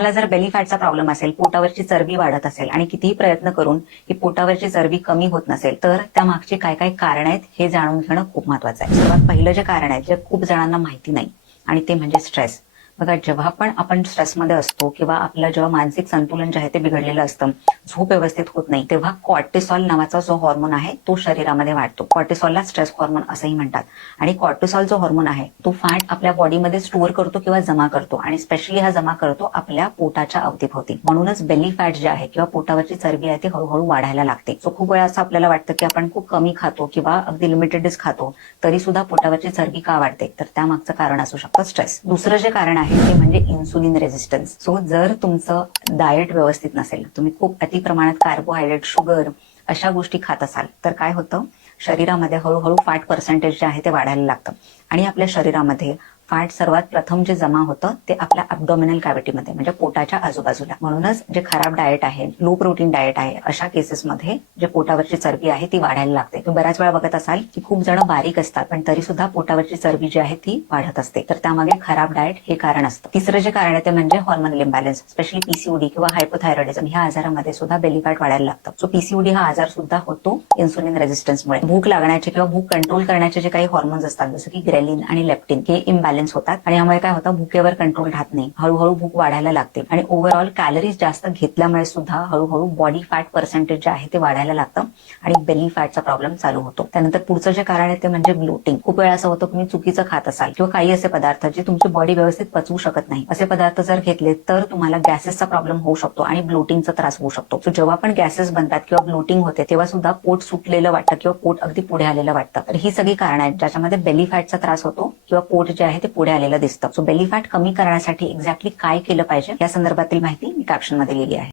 तुम्हाला जर बेली फॅटचा प्रॉब्लेम असेल, पोटावरची चरबी वाढत असेल आणि कितीही प्रयत्न करून ही पोटावरची चरबी कमी होत नसेल, तर त्या मागची काय काय कारण आहेत हे जाणून घेणं खूप महत्वाचं आहे. सर्वात पहिलं जे कारण आहे, जे खूप जणांना माहिती नाही, आणि ते म्हणजे स्ट्रेस. बघा, जेव्हा पण आपण स्ट्रेसमध्ये असतो किंवा आपलं जेव्हा मानसिक संतुलन जे आहे ते बिघडलेलं असतं, झोप व्यवस्थित होत नाही, तेव्हा कॉर्टिसॉल नावाचा जो हॉर्मोन आहे तो शरीरामध्ये वाढतो. कॉर्टिसॉलला स्ट्रेस हॉर्मोन असंही म्हणतात. आणि कॉर्टिसॉल जो हॉर्मोन आहे तो फॅट आपल्या बॉडीमध्ये स्टोअर करतो किंवा जमा करतो, आणि स्पेशली हा जमा करतो आपल्या पोटाच्या अवतीभोवती. म्हणूनच बेली फॅट जे आहे किंवा पोटावरची चरबी आहे ती हळूहळू वाढायला लागते. सो खूप वेळा असं आपल्याला वाटतं की आपण खूप कमी खातो किंवा अगदी लिमिटेडच खातो, तरी सुद्धा पोटावरची चरबी का वाढते, तर त्यामागचं कारण असू शकतं स्ट्रेस. दुसरं जे कारण आहे ते म्हणजे इन्सुलिन रेझिस्टन्स. सो जर तुमचं डाएट व्यवस्थित नसेल, तुम्ही खूप अति प्रमाणात कार्बोहायड्रेट, शुगर अशा गोष्टी खात असाल, तर काय होतं, शरीरामध्ये हळूहळू फॅट पर्सेंटेज जे आहे ते वाढायला लागतं. आणि आपल्या शरीरामध्ये फॅट सर्वात प्रथम जे जमा होतं ते आपल्या अब्डॉमिनल कॅव्हिटीमध्ये, म्हणजे पोटाच्या आजूबाजूला. म्हणूनच जे खराब डाएट आहे, लो प्रोटीन डाएट आहे, अशा केसेसमध्ये जे पोटावरची चरबी आहे ती वाढायला लागते. तुम्ही बऱ्याच वेळा बघत असाल की खूप जण बारीक असतात, पण तरी सुद्धा पोटावरची चरबी जी आहे ती वाढत असते. तर त्यामागे खराब डाएट हे कारण असतं. तिसरं जे कारण आहे ते म्हणजे हॉर्मोनल इम्बॅलन्स. स्पेशली पीसीओडी किंवा हायपोथायरॉइडिझम ह्या आजारामध्ये सुद्धा बेली फॅट वाढायला लागतं. सो पीसीओडी हा आजार सुद्धा होतो इन्सुलिन रेझिस्टन्समुळे. भूक लागण्याचे किंवा भूक कंट्रोल करण्याचे जे काही हॉर्मोन्स असतात, जसं की ग्रेलिन आणि लेप्टिन, हे इम्बॅलन्स होतात आणि यामुळे काय होतं, भुकेवर कंट्रोल राहत नाही, हळूहळू भूक वाढायला लागते. आणि ओव्हरऑल कॅलरीज जास्त घेतल्यामुळे सुद्धा हळूहळू बॉडी फॅट पर्सेंटेज जे आहे ते वाढायला लागतं आणि बेली फॅटचा प्रॉब्लेम चालू होतो. त्यानंतर पुढचं जे कारण आहे ते म्हणजे ब्लोटिंग. खूप वेळा असं होतं, तुम्ही चुकीचं खात असाल किंवा काही असे पदार्थ जे तुमची बॉडी व्यवस्थित पचवू शकत नाही, असे पदार्थ जर घेतले तर तुम्हाला गॅसेसचा प्रॉब्लेम होऊ शकतो आणि ब्लोटिंगचा त्रास होऊ शकतो. सो जेव्हा पण गॅसेस बनतात किंवा ब्लोटिंग होते, तेव्हा सुद्धा पोट सुटलेलं वाटतं किंवा पोट अगदी पुढे आलेलं वाटतं. तर ही सगळी कारण आहेत ज्याच्यामध्ये बेली फॅटचा त्रास होतो किंवा पोट जे आहे ते पुढे आलेलं दिसतं. सो बेली फॅट कमी करण्यासाठी एक्झॅक्टली काय केलं पाहिजे या संदर्भातील माहिती मी कॅप्शन मध्ये लिहिली आहे.